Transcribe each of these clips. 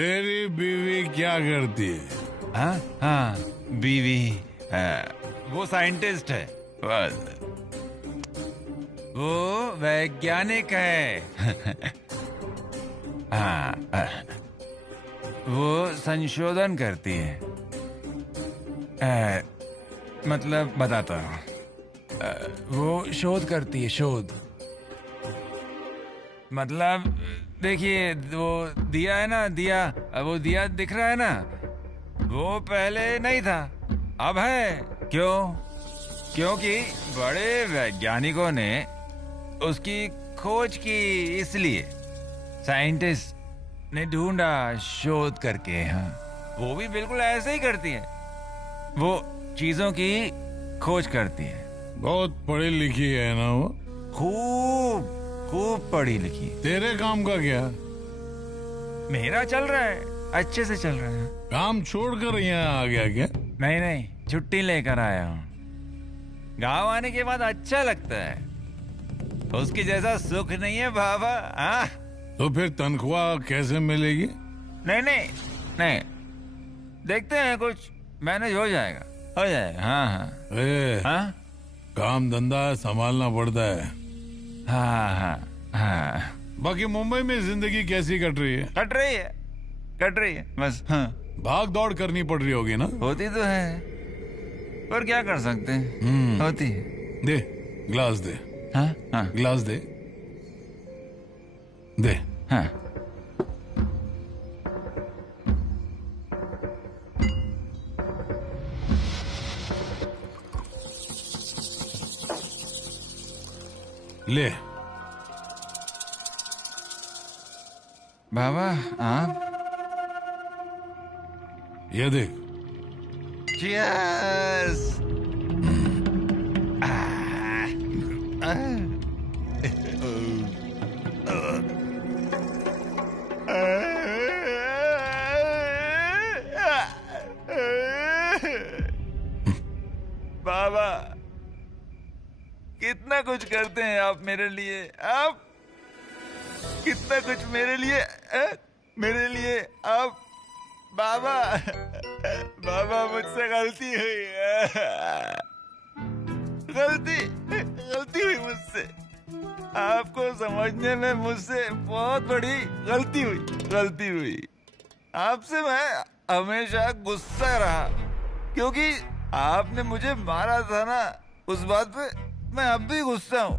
तेरी बीवी क्या करती है? हाँ हाँ, बीवी वो साइंटिस्ट है, वो वैज्ञानिक है। हाँ, वो संशोधन करती है। मतलब बताता हूँ, वो शोध करती है, शोध। मतलब देखिए, वो दिया है ना, दिया, वो दिया दिख रहा है ना, वो पहले नहीं था, अब है। क्यों? क्योंकि बड़े वैज्ञानिकों ने उसकी खोज की, इसलिए साइंटिस्ट ने ढूंढा शोध करके। हाँ, वो भी बिल्कुल ऐसे ही करती है, वो चीजों की खोज करती है। बहुत पढ़ी लिखी है ना वो? खूब खूब पढ़ी लिखी। तेरे काम का क्या? मेरा चल रहा है, अच्छे से चल रहा है। काम छोड़कर यहाँ आ गया क्या? नहीं नहीं, छुट्टी लेकर आया हूँ। गाँव आने के बाद अच्छा लगता है, उसकी जैसा सुख नहीं है बाबा। हाँ, तो फिर तनख्वाह कैसे मिलेगी? नहीं नहीं नहीं, देखते हैं, कुछ मैनेज हो जाएगा, हो जाएगा। हाँ हाँ हाँ, काम धंधा संभालना पड़ता है। हाँ हाँ हाँ। बाकी मुंबई में जिंदगी कैसी कट रही है? कट रही है, कट रही है बस। हाँ, भाग दौड़ करनी पड़ रही होगी ना? होती तो है, पर क्या कर सकते हैं, होती है। दे ग्लास दे। हाँ हाँ, ग्लास दे दे। हाँ। ले बाबा, आप ये देख। Cheers! बाबा, कितना कुछ करते हैं आप मेरे लिए, आप कितना कुछ मेरे लिए, मेरे लिए आप। बाबा, बाबा मुझसे गलती हुई, गलती हुई मुझसे। आपको समझने में मुझसे बहुत बड़ी गलती हुई। आपसे मैं हमेशा गुस्सा रहा, क्योंकि आपने मुझे मारा था ना, उस बात पे मैं अब भी गुस्सा हूँ।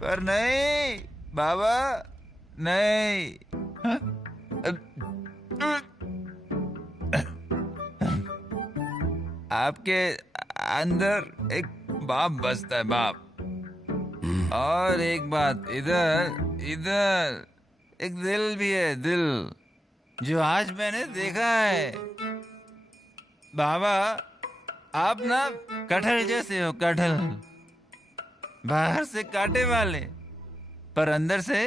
पर नहीं बाबा, नहीं। आपके अंदर एक बाप बसता है, बाप। और एक बात, इधर एक दिल भी है, दिल, जो आज मैंने देखा है। बाबा, आप ना कटहल जैसे हो, कटहल, बाहर से कांटे वाले, पर अंदर से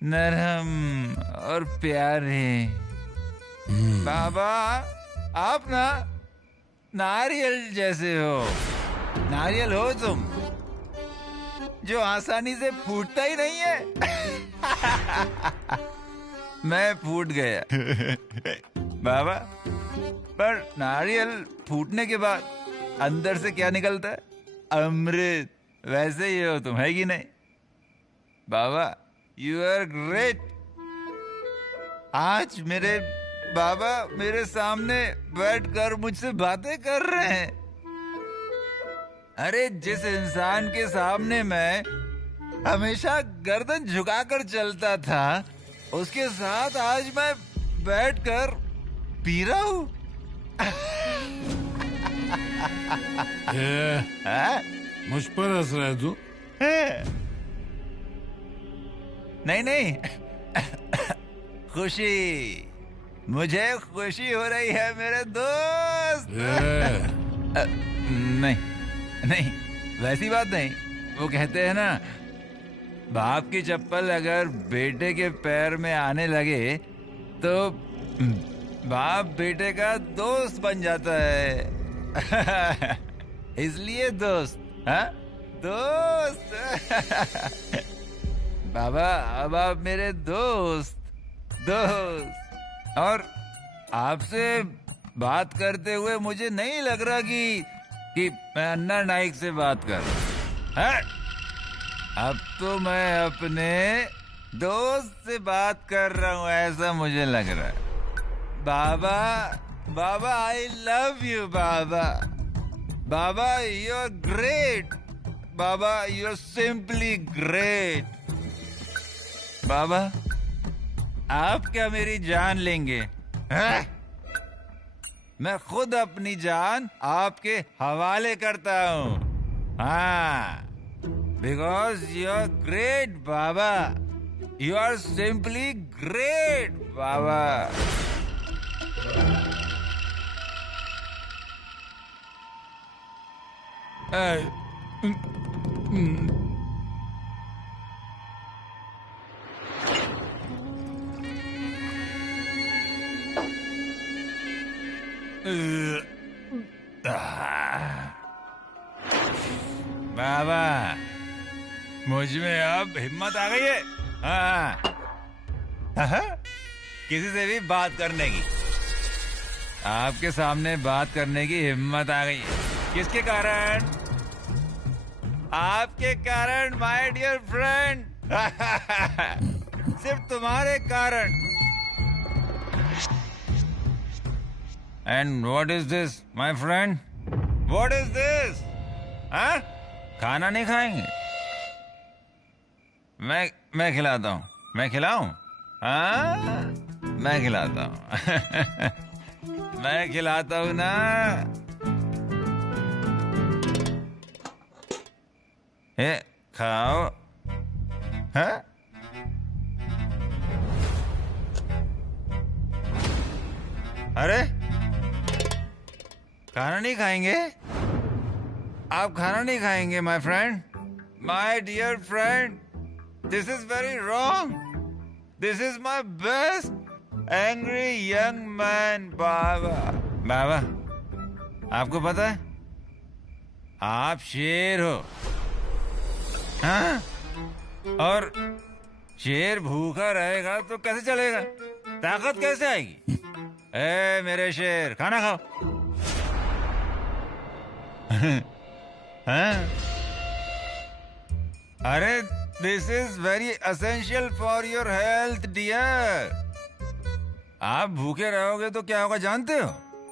नरम और प्यारे। बाबा, आप ना नारियल जैसे हो, नारियल हो तुम, जो आसानी से फूटता ही नहीं है। मैं फूट गया बाबा, पर नारियल फूटने के बाद अंदर से क्या निकलता है? अमृत। वैसे ही हो तुम, है कि नहीं बाबा? You are great. आज मेरे बाबा मेरे सामने बैठकर मुझसे बातें कर रहे हैं। अरे, जिस इंसान के सामने मैं हमेशा गर्दन झुकाकर चलता था, उसके साथ आज मैं बैठकर पी रहा हूँ। मुझ पर हंस रहा है तू? नहीं, खुशी, मुझे खुशी हो रही है मेरे दोस्त। नहीं, वैसी बात नहीं। वो कहते हैं ना, बाप की चप्पल अगर बेटे के पैर में आने लगे तो बाप बेटे का दोस्त बन जाता है। इसलिए दोस्त, हाँ दोस्त। बाबा, अब आप मेरे दोस्त। दोस्त। और आपसे बात करते हुए मुझे नहीं लग रहा कि मैं अन्ना नाइक से बात कर रहा हूं। अब तो मैं अपने दोस्त से बात कर रहा हूं, ऐसा मुझे लग रहा है। बाबा, बाबा, आई लव यू बाबा। बाबा, यू आर ग्रेट। बाबा, यू आर सिंपली ग्रेट। बाबा, आप क्या मेरी जान लेंगे? हैं? मैं खुद अपनी जान आपके हवाले करता हूँ। हाँ, बिकॉज यू आर ग्रेट बाबा। यू आर सिंपली ग्रेट बाबा। बाबा, मुझ में अब हिम्मत आ गई है। हाँ, किसी से भी बात करने की, आपके सामने बात करने की हिम्मत आ गई है। किसके कारण? आपके कारण माय डियर फ्रेंड। सिर्फ तुम्हारे कारण। And what is this my friend? What is this? हाँ, खाना नहीं खाएंगे? मैं खिलाता हूँ। मैं खिलाऊं? हाँ, मैं खिलाता हूँ। मैं खिलाता हूँ ना। ए, खाओ। हाँ? अरे, खाना नहीं खाएंगे? आप खाना नहीं खाएंगे my friend? My dear friend, this is very wrong. This is my best angry young man बाबा। बाबा, आपको पता है आप शेर हो। हाँ? और शेर भूखा रहेगा तो कैसे चलेगा? ताकत कैसे आएगी? ए मेरे शेर, खाना खाओ। हाँ? अरे, this is very essential for your health dear. आप भूखे रहोगे तो क्या होगा जानते हो?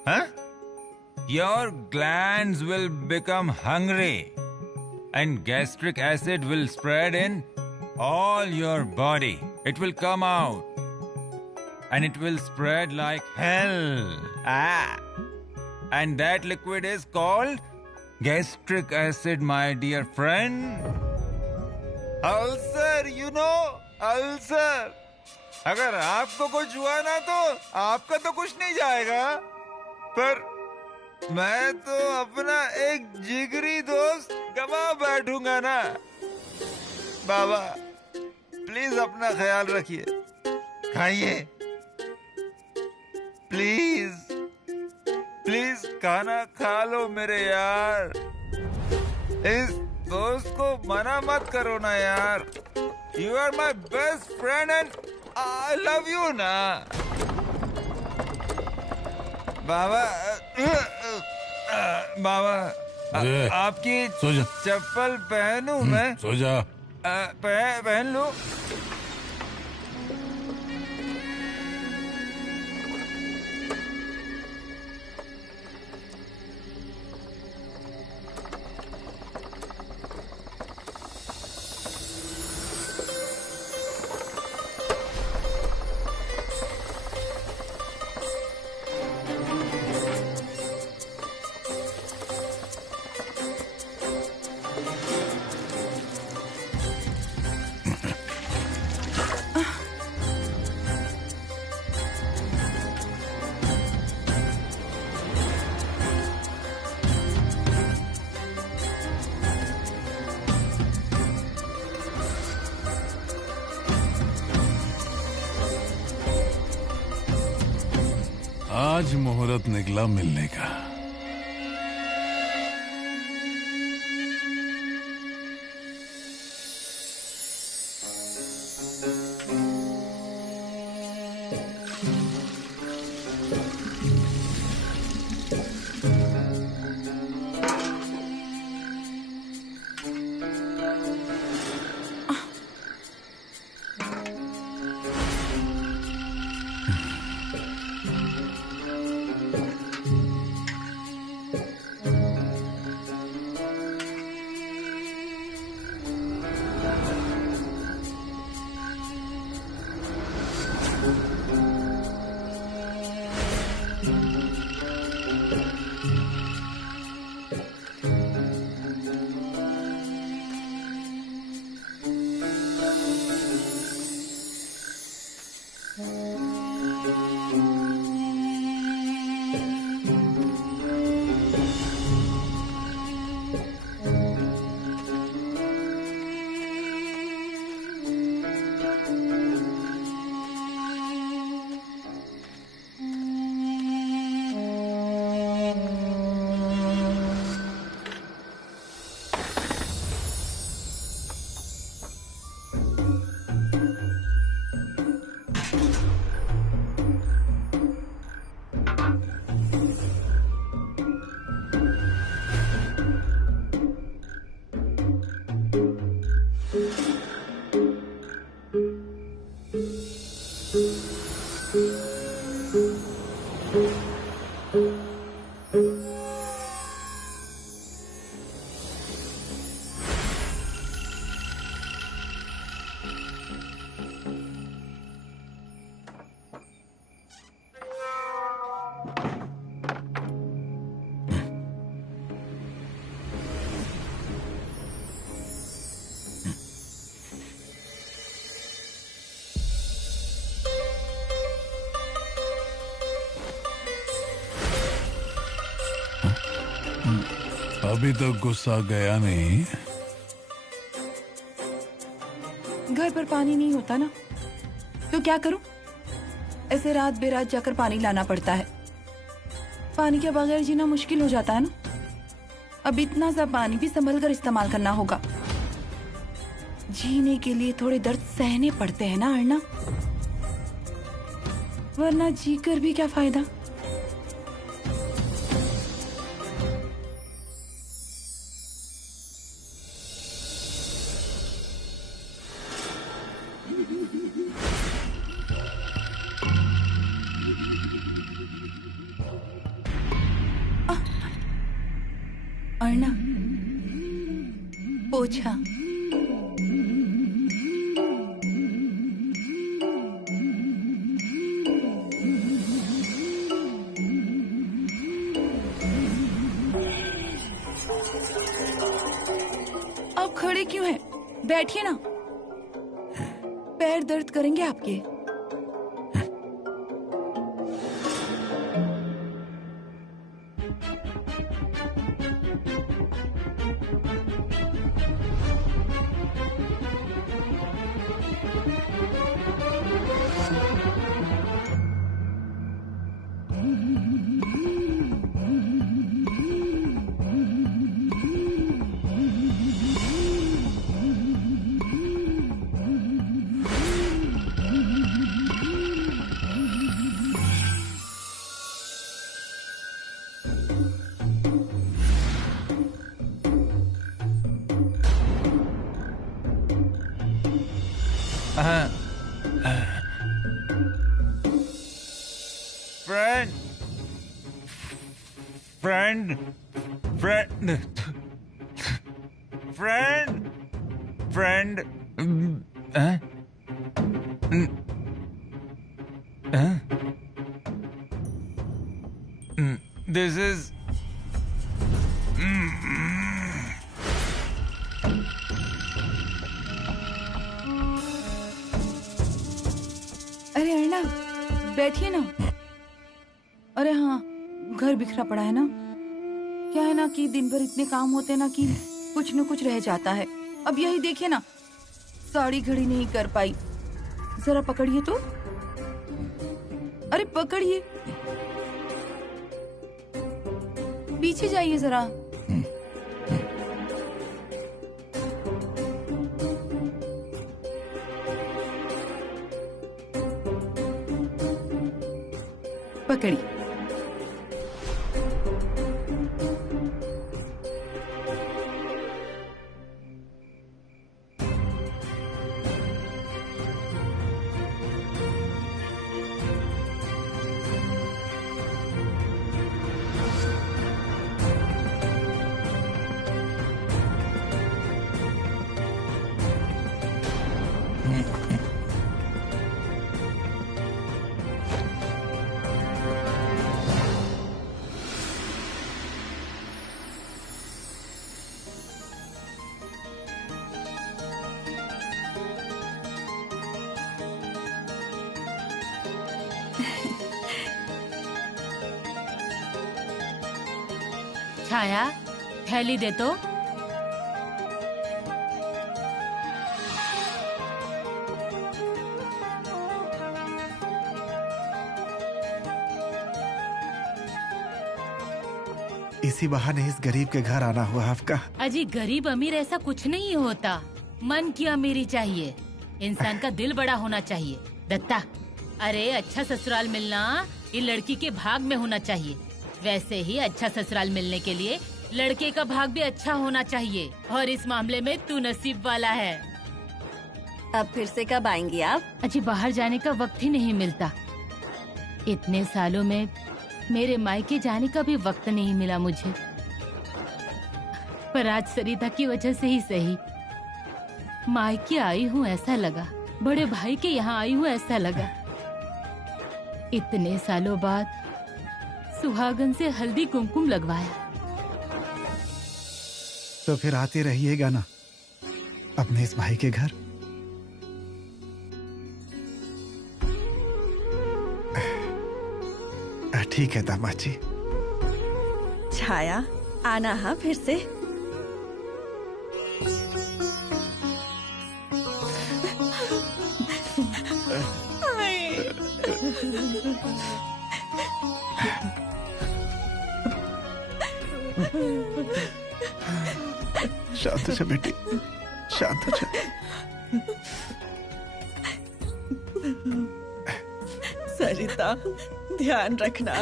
हाँ? Your glands will become hungry and gastric acid will spread in all your body. It will come out and it will spread like hell. And that liquid is called gastric acid, my dear friend. Ulcer, you know, ulcer. अगर आपको कुछ हुआ ना तो आपका तो कुछ नहीं जाएगा, पर मैं तो अपना एक जिगरी दोस्त गवा बैठूंगा ना। बाबा, प्लीज अपना ख्याल रखिए, खाइए, प्लीज प्लीज खाना खा लो मेरे यार। इस दोस्त को मना मत करो ना यार। You are my best friend and I love you ना। बाबा, बाबा, अरे, आपकी सो जा। चप्पल पहनूं मैं? सो जा। पहन लूं? आज मुहूर्त निकला मिलने का। अभी तक गुस्सा गया नहीं। घर पर पानी नहीं होता ना, तो क्या करूं? ऐसे रात बेरात जाकर पानी लाना पड़ता है। पानी के बगैर जीना मुश्किल हो जाता है ना। अब इतना सा पानी भी संभल कर इस्तेमाल करना होगा। जीने के लिए थोड़े दर्द सहने पड़ते हैं ना अर्णा, वरना जीकर भी क्या फायदा। अर्णा, पोछा। आप खड़े क्यों हैं? बैठिए ना, पैर दर्द करेंगे आपके। Friend friend friend friend friend this is अरे अर्णा, बैठिए ना। अरे हाँ, घर बिखरा पड़ा है ना। क्या है ना कि दिन भर इतने काम होते हैं ना कि कुछ न कुछ रह जाता है। अब यही देखिए ना, साड़ी घड़ी नहीं कर पाई। जरा पकड़िए तो। अरे पकड़िए, पीछे जाइए जरा। पकड़ी। छाया, थैली दे तो। इसी बहाने इस गरीब के घर आना हुआ आपका। अजी, गरीब अमीर ऐसा कुछ नहीं होता। मन की अमीरी चाहिए, इंसान का दिल बड़ा होना चाहिए। दत्ता, अरे अच्छा ससुराल मिलना ये लड़की के भाग में होना चाहिए। वैसे ही अच्छा ससुराल मिलने के लिए लड़के का भाग भी अच्छा होना चाहिए। और इस मामले में तू नसीब वाला है। अब फिर से कब आएंगी आप? अजी, बाहर जाने का वक्त ही नहीं मिलता। इतने सालों में मेरे मायके जाने का भी वक्त नहीं मिला मुझे। पर आज सरिता की वजह से ही सही मायके आई हूँ ऐसा लगा, बड़े भाई के यहाँ आई हूँ ऐसा लगा। इतने सालों बाद सुहागन से हल्दी कुमकुम लगवाया। तो फिर आते रहिएगा ना अपने इस भाई के घर। ठीक है दामाद जी। छाया, आना हाँ फिर से। शांत हो जा बेटी, शांत हो जा। सरिता, ध्यान रखना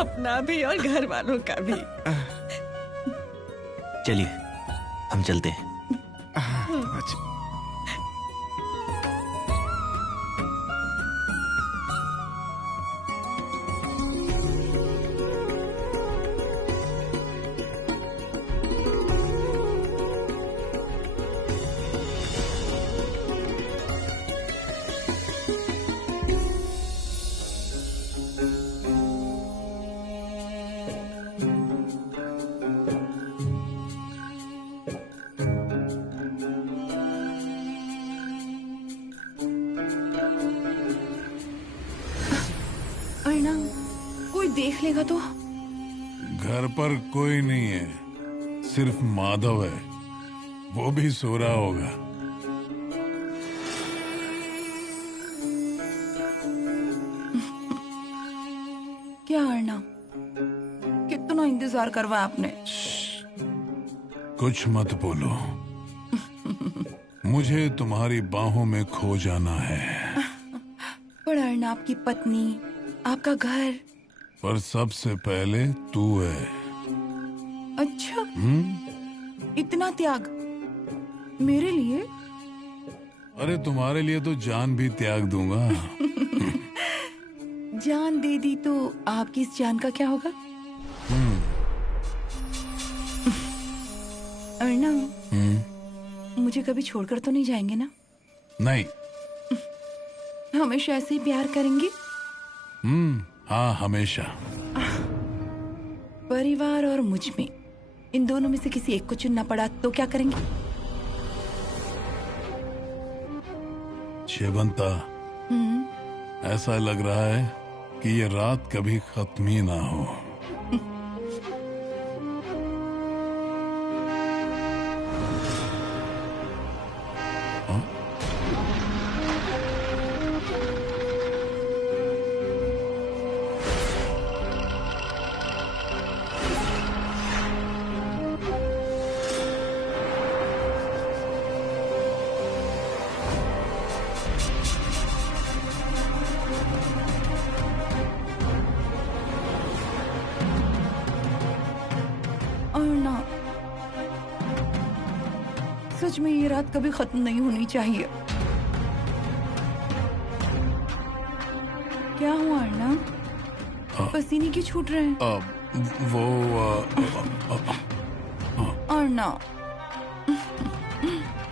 अपना भी और घर वालों का भी। चलिए हम चलते हैं। अच्छा। अर्णव, कोई देख लेगा तो? घर पर कोई नहीं है, सिर्फ माधव है, वो भी सो रहा होगा। क्या अर्णव, कितना इंतजार करवाया आपने? कुछ मत बोलो, मुझे तुम्हारी बाहों में खो जाना है। पर अर्णव, आपकी पत्नी, आपका घर। पर सबसे पहले तू है। अच्छा, इतना त्याग मेरे लिए? अरे तुम्हारे लिए तो जान भी त्याग दूंगा। जान दे दी तो आपकी इस जान का क्या होगा? अर्णव, मुझे कभी छोड़कर तो नहीं जाएंगे ना? नहीं। हमेशा ऐसे ही प्यार करेंगे? हाँ, हमेशा। परिवार और मुझ में, इन दोनों में से किसी एक को चुनना पड़ा तो क्या करेंगे? शेवंता, ऐसा लग रहा है कि ये रात कभी खत्म ही ना हो। सच में ये रात कभी खत्म नहीं होनी चाहिए। क्या हुआ अर्णव, पसीने क्यों छूट रहे हैं? अर्णव,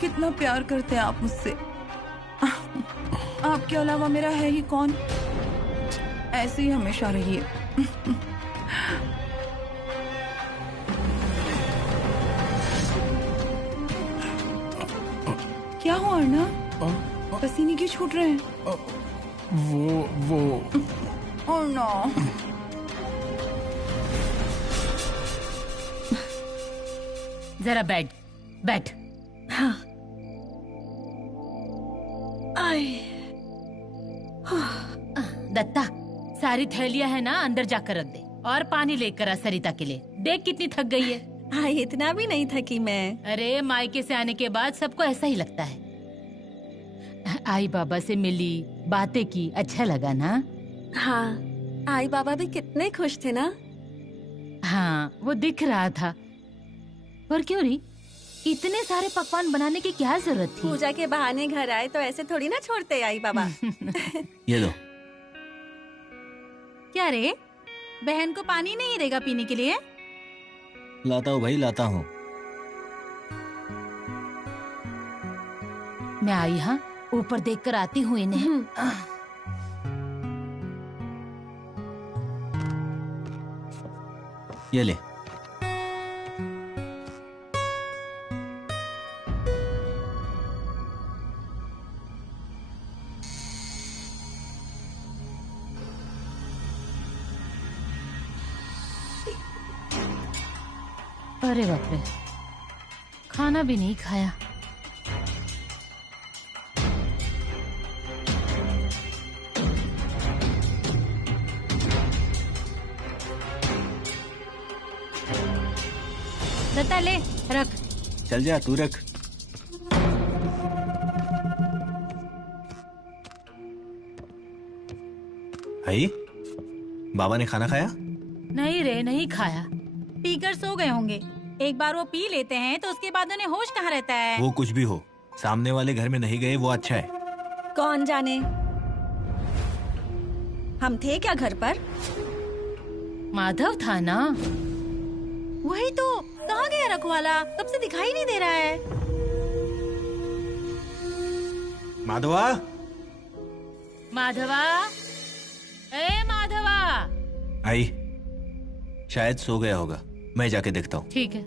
कितना प्यार करते हैं आप मुझसे। आपके अलावा मेरा है ही कौन? ऐसे ही हमेशा रहिए। क्या हुआ अर्णव, पसीने क्यों छूट रहे हैं? वो अर्णव, जरा बैठ बैठ। हाँ। दत्ता, सारी थैलियां है ना, अंदर जाकर रख दे और पानी लेकर आ सरिता के लिए। देख कितनी थक गई है। हाँ, इतना भी नहीं थकी मैं। अरे मायके से आने के बाद सबको ऐसा ही लगता है। आई बाबा से मिली, बातें की, अच्छा लगा ना? हाँ, आई बाबा भी कितने खुश थे ना। हाँ, वो दिख रहा था। पर क्यों री, इतने सारे पकवान बनाने की क्या जरूरत थी? पूजा के बहाने घर आए तो ऐसे थोड़ी ना छोड़ते आई बाबा। ये लो। क्या रे, बहन को पानी नहीं रहेगा पीने के लिए? लाता हूँ भाई, लाता हूँ। मैं आई, हाँ, ऊपर देखकर आती हूँ इन्हें। ये ले। अरे बाप रे, खाना भी नहीं खाया। दत्ता ले रख। चल जा, तू रख। भाई, बाबा ने खाना खाया? नहीं रे, नहीं खाया। पीकर सो गए होंगे। एक बार वो पी लेते हैं तो उसके बाद उन्हें होश कहाँ रहता है। वो कुछ भी हो, सामने वाले घर में नहीं गए वो अच्छा है। कौन जाने, हम थे क्या घर पर? माधव था ना। वही तो, कहाँ गया रखवाला? कब से दिखाई नहीं दे रहा है। माधवा, माधवा, ए माधवा। आई, शायद सो गया होगा, मैं जाके देखता हूँ। ठीक है।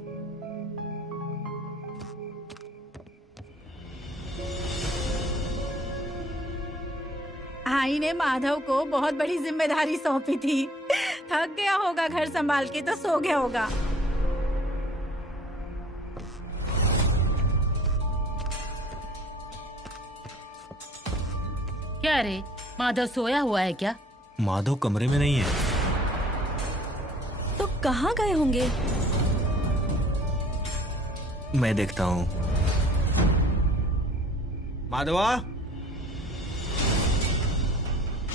आई ने माधव को बहुत बड़ी जिम्मेदारी सौंपी थी। थक गया होगा घर संभाल के तो सो गया होगा। क्या रे, माधव सोया हुआ है क्या? माधव कमरे में नहीं है। तो कहाँ गए होंगे? मैं देखता हूँ। माधवा,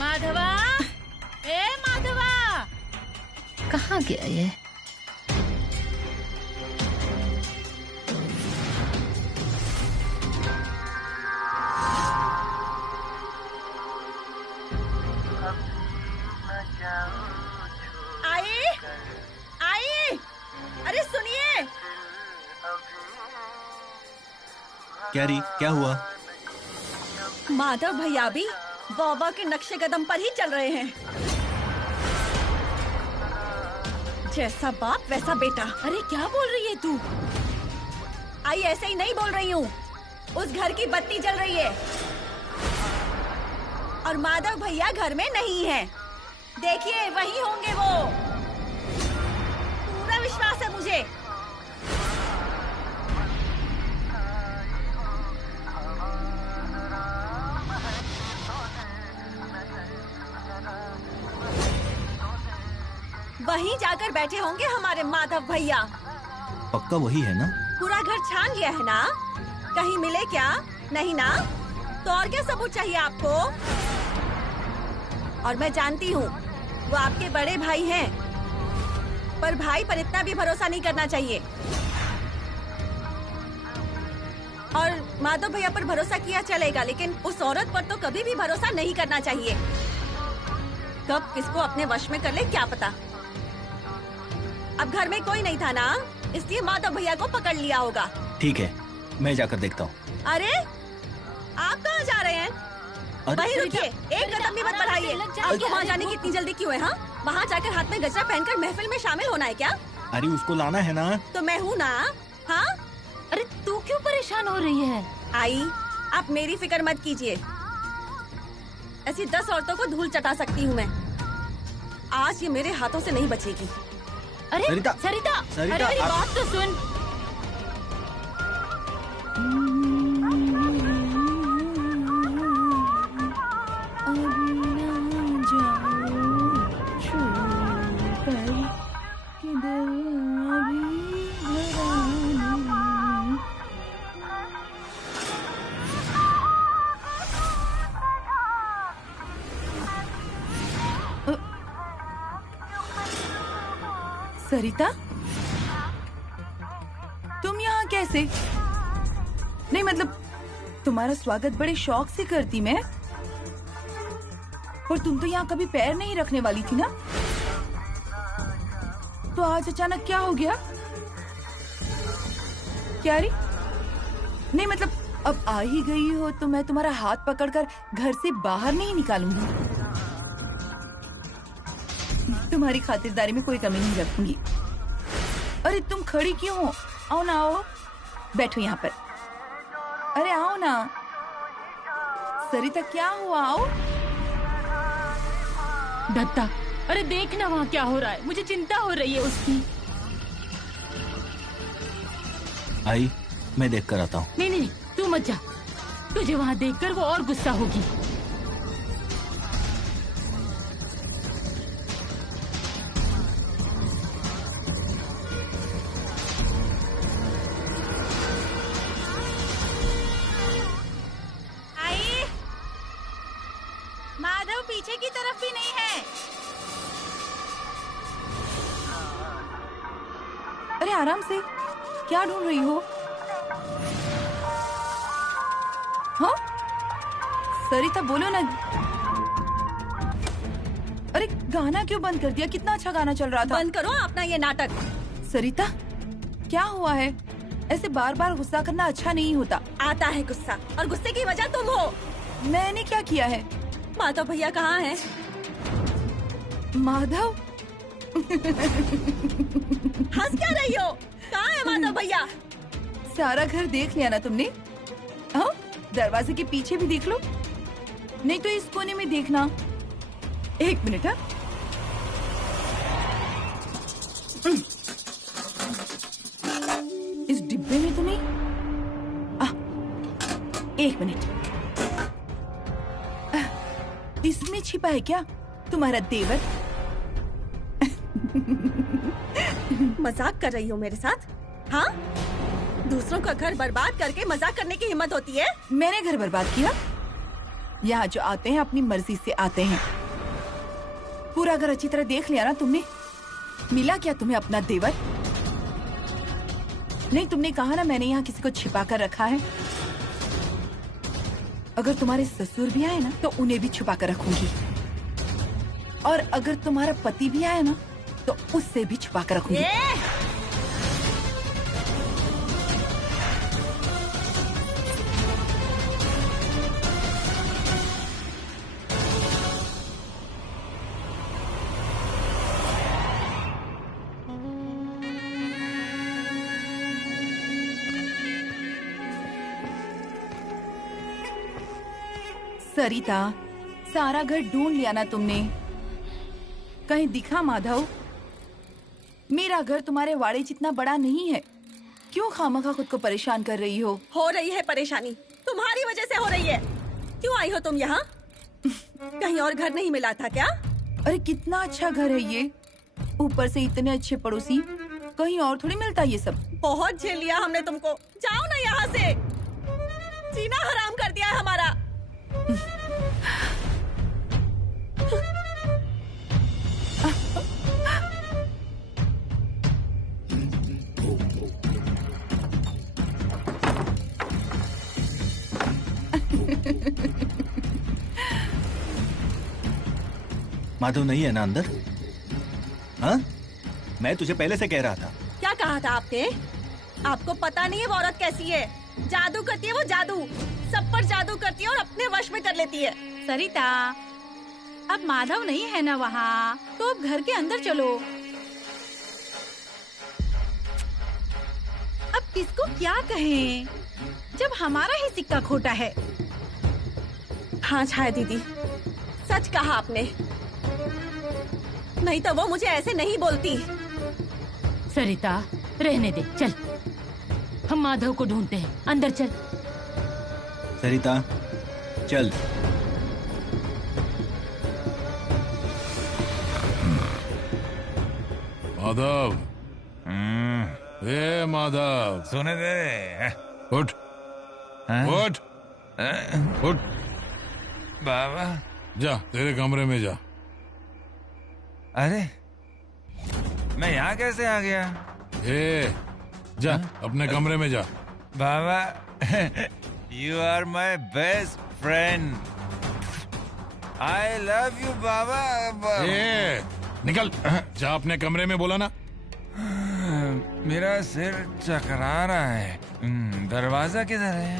माधवा, ए माधवा, कहाँ गया ये? आई, आई, अरे सुनिए। क्या री, क्या हुआ? माधव भैया भी बाबा के नक्शे कदम पर ही चल रहे हैं। जैसा बाप वैसा बेटा। अरे क्या बोल रही है तू? आई ऐसे ही नहीं बोल रही हूँ। उस घर की बत्ती जल रही है और माधव भैया घर में नहीं है। देखिए वही होंगे वो, पूरा विश्वास है मुझे। वहीं जाकर बैठे होंगे हमारे माधव भैया। पक्का वही है ना? पूरा घर छान लिया है ना? कहीं मिले क्या? नहीं ना? तो और क्या सबूत चाहिए आपको? और मैं जानती हूँ वो आपके बड़े भाई हैं, पर भाई पर इतना भी भरोसा नहीं करना चाहिए। और माधव भैया पर भरोसा किया चलेगा, लेकिन उस औरत पर तो कभी भी भरोसा नहीं करना चाहिए। कब किसको अपने वश में कर ले क्या पता। अब घर में कोई नहीं था ना, इसलिए माधव भैया को पकड़ लिया होगा। ठीक है, मैं जाकर देखता हूँ। अरे आप कहाँ जा रहे हैं? वहीं रुकिए, एक कदम भी मत बढ़ाइए। आपको वहाँ जाने की इतनी जल्दी क्यों है? हाँ, वहाँ जाकर हाथ में गजरा पहनकर महफिल में शामिल होना है क्या? अरे उसको लाना है ना। तो मैं हूँ ना। हाँ, अरे तू क्यों परेशान हो रही है? आई, आप मेरी फिक्र मत कीजिए। ऐसी 10 औरतों को धूल चटा सकती हूँ मैं। आज ये मेरे हाथों से नहीं बचेगी। अरे सरिता, सरिता, सरिता, अरे मेरी आप... बात तो सुन। सरिता, तुम यहाँ कैसे? नहीं मतलब तुम्हारा स्वागत बड़े शौक से करती मैं, और तुम तो यहाँ कभी पैर नहीं रखने वाली थी ना, तो आज अचानक क्या हो गया? क्या री? नहीं मतलब अब आ ही गई हो तो मैं तुम्हारा हाथ पकड़कर घर से बाहर नहीं निकालूंगी। तुम्हारी खातिरदारी में कोई कमी नहीं रखूंगी। अरे तुम खड़ी क्यों हो? आओ ना, आओ, बैठो यहाँ पर। अरे आओ ना सरिता, क्या हुआ? आओ। दत्ता, अरे देख ना वहाँ क्या हो रहा है, मुझे चिंता हो रही है उसकी। आई, मैं देख कर आता हूँ। नहीं नहीं नहीं, तू मत जा। तुझे वहाँ देखकर वो और गुस्सा होगी। आई, माधव पीछे की तरफ भी नहीं है। अरे आराम से, क्या ढूंढ रही हो? हाँ सरिता बोलो ना। अरे गाना क्यों बंद कर दिया? कितना अच्छा गाना चल रहा था। बंद करो अपना ये नाटक। सरिता क्या हुआ है? ऐसे बार बार गुस्सा करना अच्छा नहीं होता। आता है गुस्सा, और गुस्से की वजह तुम हो। मैंने क्या किया है? माधव भैया कहाँ हैं? माधव हंस क्या रही हो? कहाँ है माधव भैया? सारा घर देख लिया ना तुमने? हाँ, दरवाजे के पीछे भी देख लो, नहीं तो इस कोने में देखना। एक मिनट। हाँ, इस डिब्बे में तो नहीं। एक मिनट, इसमें छिपा है क्या तुम्हारा देवर? मजाक कर रही हो मेरे साथ? हाँ, दूसरों का घर बर्बाद करके मजाक करने की हिम्मत होती है? मैंने घर बर्बाद किया? यहाँ जो आते हैं अपनी मर्जी से आते हैं। पूरा घर अच्छी तरह देख लिया ना तुमने? मिला क्या तुम्हें अपना देवर? नहीं, तुमने कहा ना मैंने यहाँ किसी को छिपा कर रखा है। अगर तुम्हारे ससुर भी आए ना तो उन्हें भी छुपा कर रखूंगी, और अगर तुम्हारा पति भी आए ना तो उससे भी छुपा कर रखूंगी। सरिता, सारा घर ढूंढ लिया ना तुमने? कहीं दिखा माधव? मेरा घर तुम्हारे वाड़े जितना बड़ा नहीं है। क्यों खामखा खुद को परेशान कर रही हो? हो रही है परेशानी, तुम्हारी वजह से हो रही है। क्यों आई हो तुम यहाँ? कहीं और घर नहीं मिला था क्या? अरे कितना अच्छा घर है ये, ऊपर से इतने अच्छे पड़ोसी। कहीं और थोड़ी मिलता ये सब। बहुत झेल लिया हमने तुमको, जाओ ना यहाँ से। जीना हराम कर दिया है हमारा। माधव नहीं है ना अंदर? हाँ, मैं तुझे पहले से कह रहा था। क्या कहा था आपने? आपको पता नहीं है वो औरत कैसी है? जादू करती है वो, जादू। सब पर जादू करती है और अपने वश में कर लेती है। सरिता, अब माधव नहीं है ना वहाँ, तो अब घर के अंदर चलो। अब किसको क्या कहें, जब हमारा ही सिक्का खोटा है। हाँ छाया दीदी, सच कहा आपने। नहीं तो वो मुझे ऐसे नहीं बोलती। सरिता रहने दे, चल हम माधव को ढूंढते हैं। अंदर चल। सरिता चल। माधव, ए माधव, सोने दे। उठ उठ उठ। बाबा, जा तेरे कमरे में जा। अरे मैं यहाँ कैसे आ गया? ए जा अपने कमरे में जा। बाबा, you are my best friend. I love you बाबा। ए निकल, जा अपने कमरे में, बोला ना। मेरा सिर चकरा रहा है। दरवाजा किधर है?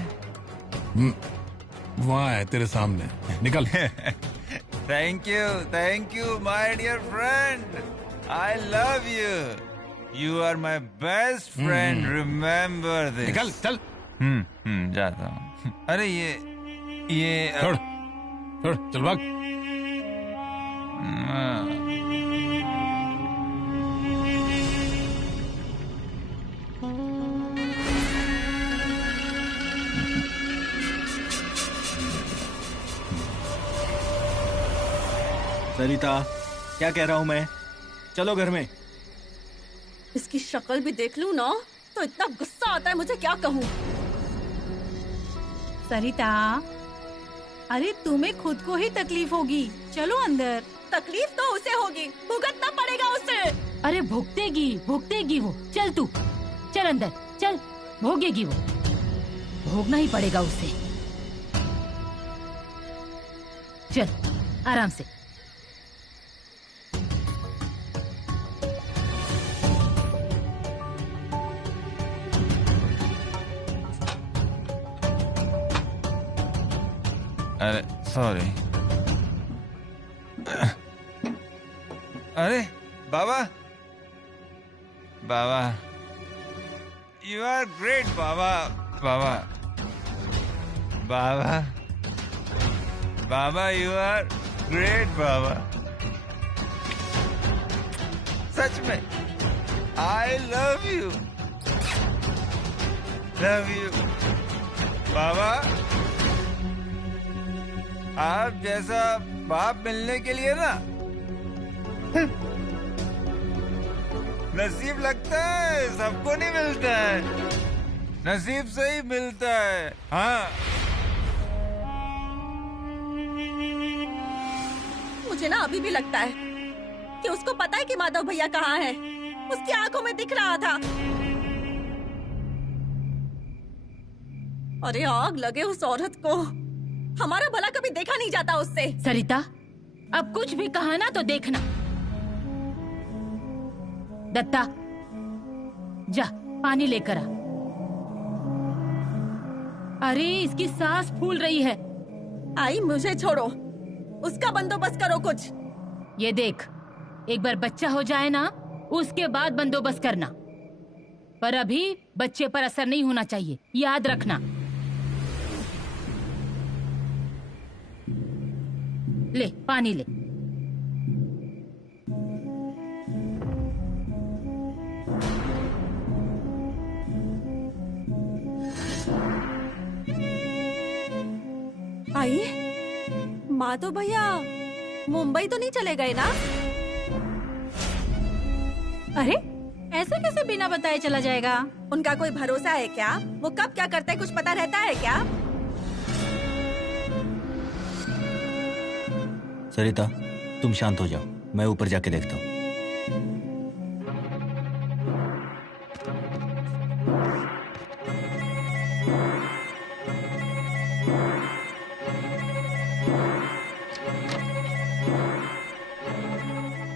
वहाँ है तेरे सामने, निकल। Thank you my dear friend. I love you. You are my best friend, remember this. निकल चल। जाता हूँ। अरे ये छोड़ छोड़, चल भाग। सरिता, क्या कह रहा हूँ मैं? चलो घर में। इसकी शक्ल भी देख लूं ना तो इतना गुस्सा आता है, मुझे क्या कहूँ। सरिता, अरे तुम्हें खुद को ही तकलीफ होगी, चलो अंदर। तकलीफ तो उसे होगी, भुगतना पड़ेगा उसे। अरे भुगतेगी वो। चल तू, चल अंदर, चल। भोगेगी वो, भोगना ही पड़ेगा उसे। चल आराम से। अरे सॉरी। अरे बाबा, बाबा, यू आर ग्रेट बाबा, बाबा, बाबा, बाबा, यू आर ग्रेट बाबा। सच में I love you, love you बाबा। आप जैसा बाप मिलने के लिए ना नसीब लगता है, सबको नहीं मिलता है, नसीब से ही मिलता है। हाँ, मुझे ना अभी भी लगता है कि उसको पता है कि माधव भैया कहाँ है। उसकी आंखों में दिख रहा था। अरे आग लगे उस औरत को, हमारा भला कभी देखा नहीं जाता उससे। सरिता, अब कुछ भी कहा ना तो देखना। दत्ता, जा पानी लेकर आ। अरे इसकी सांस फूल रही है। आई, मुझे छोड़ो, उसका बंदोबस्त करो कुछ। ये देख, एक बार बच्चा हो जाए ना, उसके बाद बंदोबस्त करना, पर अभी बच्चे पर असर नहीं होना चाहिए, याद रखना। ले पानी ले। आई, माधव भैया मुंबई तो नहीं चले गए ना? अरे ऐसे कैसे बिना बताए चला जाएगा? उनका कोई भरोसा है क्या? वो कब क्या करते हैं कुछ पता रहता है क्या? सरिता, तुम शांत हो जाओ, मैं ऊपर जाके देखता हूँ।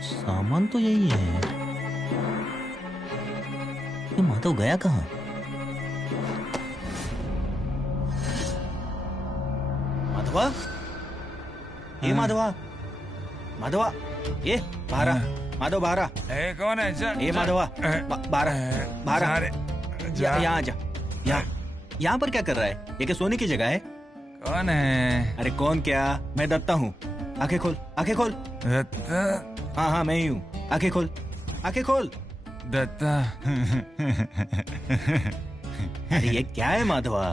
सामान तो यही है। ये माधव गया कहाँ? माधवा, ये माधवा, माधवा, ये बाहर आ, माधव बाहर आ। कौन है? ये माधवा, बाहर बाहर, यहाँ आ जा। यहाँ पर क्या कर रहा है? ये क्या सोने की जगह है? कौन है? अरे कौन क्या, मैं दत्ता हूँ। आंखें खोल, आंखें खोल। दत्ता? हाँ हाँ मैं ही हूँ। आंखें खोल, आंखें खोल। दत्ता। अरे ये क्या है माधवा?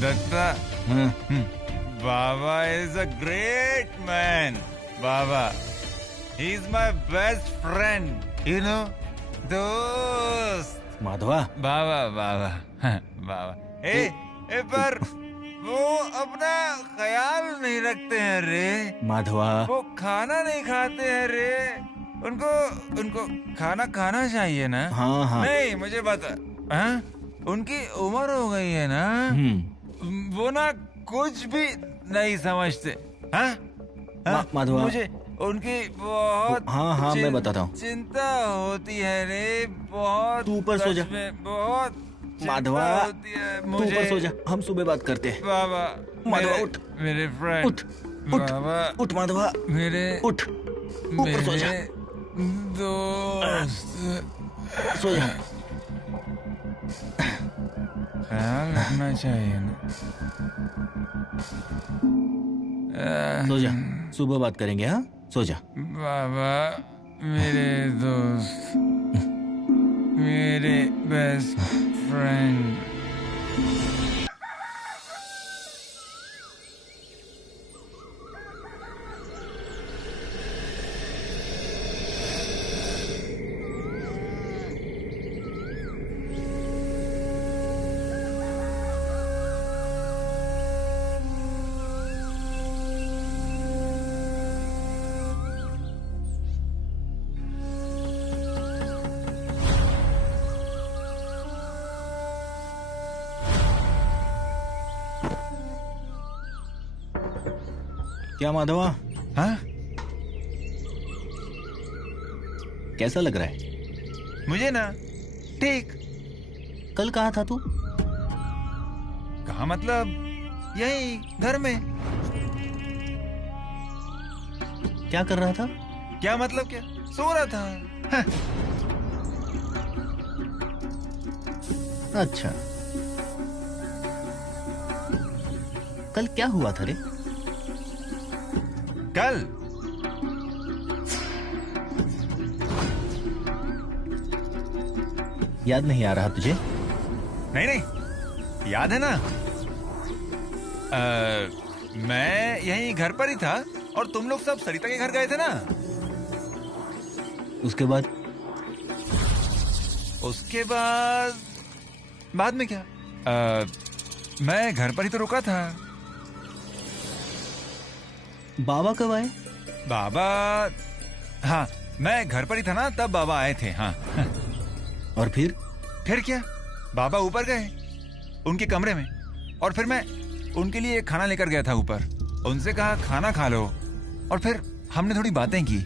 दत्ता, बाबा इज अ ग्रेट मैन। बाबा, he is my best friend, you know, दोस्त। माधवा, बाबा, बाबा, बाबा। पर वो अपना ख्याल नहीं रखते हैं रे। माधवा, वो खाना नहीं खाते हैं रे। उनको खाना खाना चाहिए ना। हाँ हाँ। नहीं, मुझे बता, हाँ? उनकी उम्र हो गई है ना, वो ना कुछ भी नहीं समझते। हाँ? माधवा, मुझे उनकी बहुत हाँ मैं बताता हूँ। चिंता होती है रे, बहुत। तू ऊपर सो जा। बहुत माधवा, होती है तू ऊपर सो जा, हम सुबह बात करते हैं। बाबा, माधवा उठ, मेरे फ्रेंड। उठ, उठ, बाबा, उठ माधवा, मेरे उठ, ऊपर सो जा, दोस्त। सो जा। ख्याल रखना चाहिए ना। सो जा, सुबह बात करेंगे। हाँ, सो जा। बाबा, मेरे दोस्त, मेरे बेस्ट फ्रेंड। क्या माधवा, हाँ कैसा लग रहा है? मुझे ना ठीक। कल कहाँ था तू? कहाँ मतलब यही घर में। क्या कर रहा था? क्या मतलब क्या, सो रहा था। हाँ। अच्छा, कल क्या हुआ था रे? कल याद नहीं आ रहा तुझे? नहीं नहीं याद है ना। मैं यहीं घर पर ही था और तुम लोग सब सरिता के घर गए थे ना। उसके बाद? उसके बाद में क्या, मैं घर पर ही तो रुका था। बाबा कब आए? बाबा, हाँ मैं घर पर ही था ना तब बाबा आए थे। हाँ। और फिर क्या, बाबा ऊपर गए उनके कमरे में और फिर मैं उनके लिए खाना लेकर गया था ऊपर। उनसे कहा खाना खा लो और फिर हमने थोड़ी बातें की।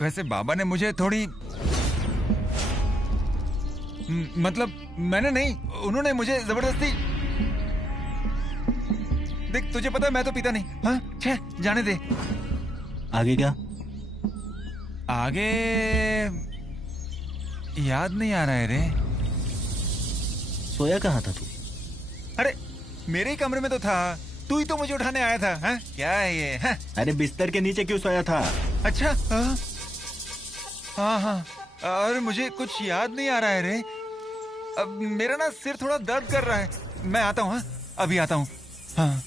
वैसे बाबा ने मुझे थोड़ी, मतलब मैंने नहीं, उन्होंने मुझे जबरदस्ती। देख तुझे पता है मैं तो पीता नहीं। हाँ छे जाने दे। आगे क्या? आगे याद नहीं आ रहा है रे। सोया कहाँ था तू? अरे मेरे ही कमरे में तो था, तू ही तो मुझे उठाने आया था। हाँ? क्या है ये? हाँ? अरे बिस्तर के नीचे क्यों सोया था? अच्छा हाँ हाँ, अरे मुझे कुछ याद नहीं आ रहा है रे। अब मेरा ना सिर थोड़ा दर्द कर रहा है। मैं आता हूँ। हाँ अभी आता हूँ। हाँ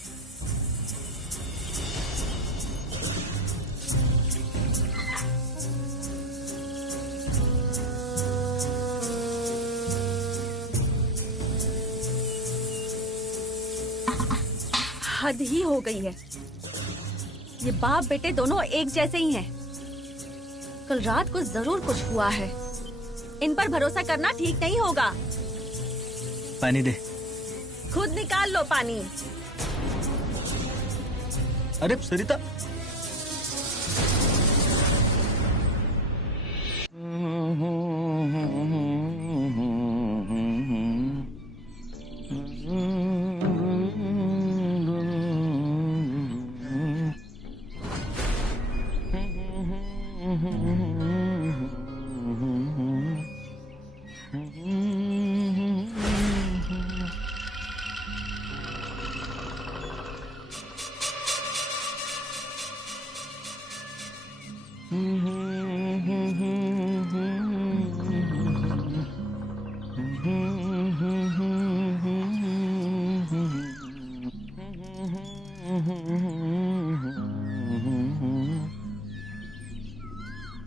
हद ही हो गई है। ये बाप बेटे दोनों एक जैसे ही हैं। कल रात को जरूर कुछ हुआ है। इन पर भरोसा करना ठीक नहीं होगा। पानी दे। खुद निकाल लो पानी। अरे सरिता,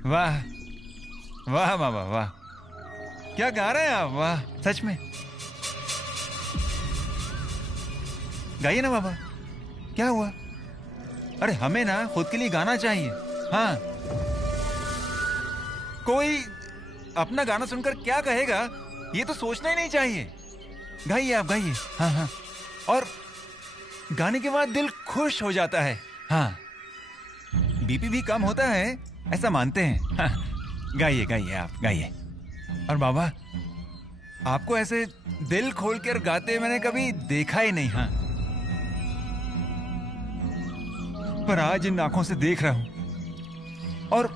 वाह वाह बाबा वाह, क्या गा रहे हैं आप। वाह सच में गाइए ना बाबा। क्या हुआ? अरे हमें ना खुद के लिए गाना चाहिए। हाँ कोई अपना गाना सुनकर क्या कहेगा ये तो सोचना ही नहीं चाहिए। गाइए आप गाइए। हाँ हाँ, और गाने के बाद दिल खुश हो जाता है। हाँ बीपी भी कम होता है ऐसा मानते हैं। हाँ, गाइए गाइए आप गाइए। और बाबा आपको ऐसे दिल खोलकर गाते मैंने कभी देखा ही नहीं। हाँ पर आज इन आंखों से देख रहा हूं और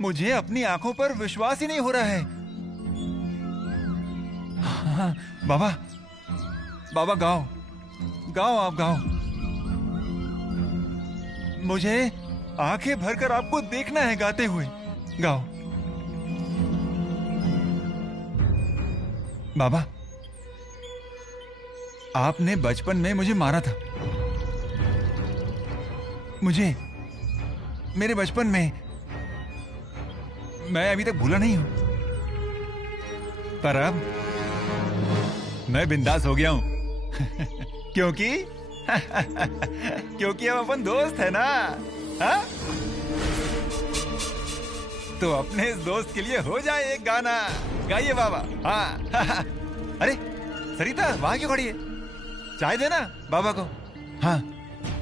मुझे अपनी आंखों पर विश्वास ही नहीं हो रहा है। हाँ, बाबा बाबा गाओ गाओ आप गाओ। मुझे आंखें भरकर आपको देखना है गाते हुए। गाओ बाबा। आपने बचपन में मुझे मारा था। मुझे मेरे बचपन में मैं अभी तक भूला नहीं हूं, पर अब मैं बिंदास हो गया हूं। क्योंकि क्योंकि हम अपन दोस्त है ना। हा? तो अपने इस दोस्त के लिए हो जाए एक गाना। गाइए बाबा। हाँ अरे सरिता वहां क्यों खड़ी है? चाय देना बाबा को। हाँ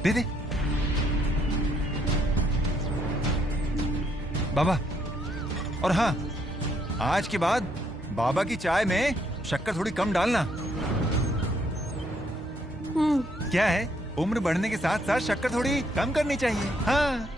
दे दे। बाबा, और हाँ, आज के बाद बाबा की चाय में शक्कर थोड़ी कम डालना। क्या है, उम्र बढ़ने के साथ साथ शक्कर थोड़ी कम करनी चाहिए। हाँ।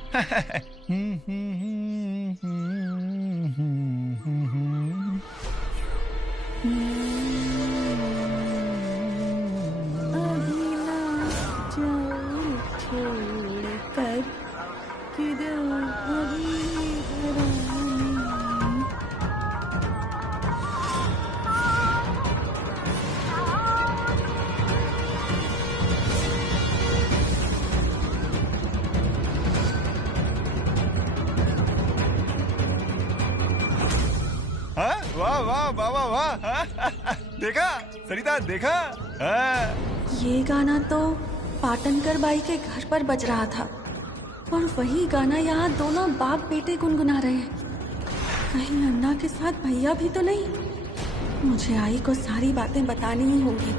वाह वाह वाह वाह वाह। देखा सरिता, देखा? ये गाना तो पाटनकर बाई के घर पर बज रहा था और वही गाना यहाँ दोनों बाप बेटे गुनगुना रहे हैं। कहीं अन्ना के साथ भैया भी तो नहीं? मुझे आई को सारी बातें बतानी ही होंगी।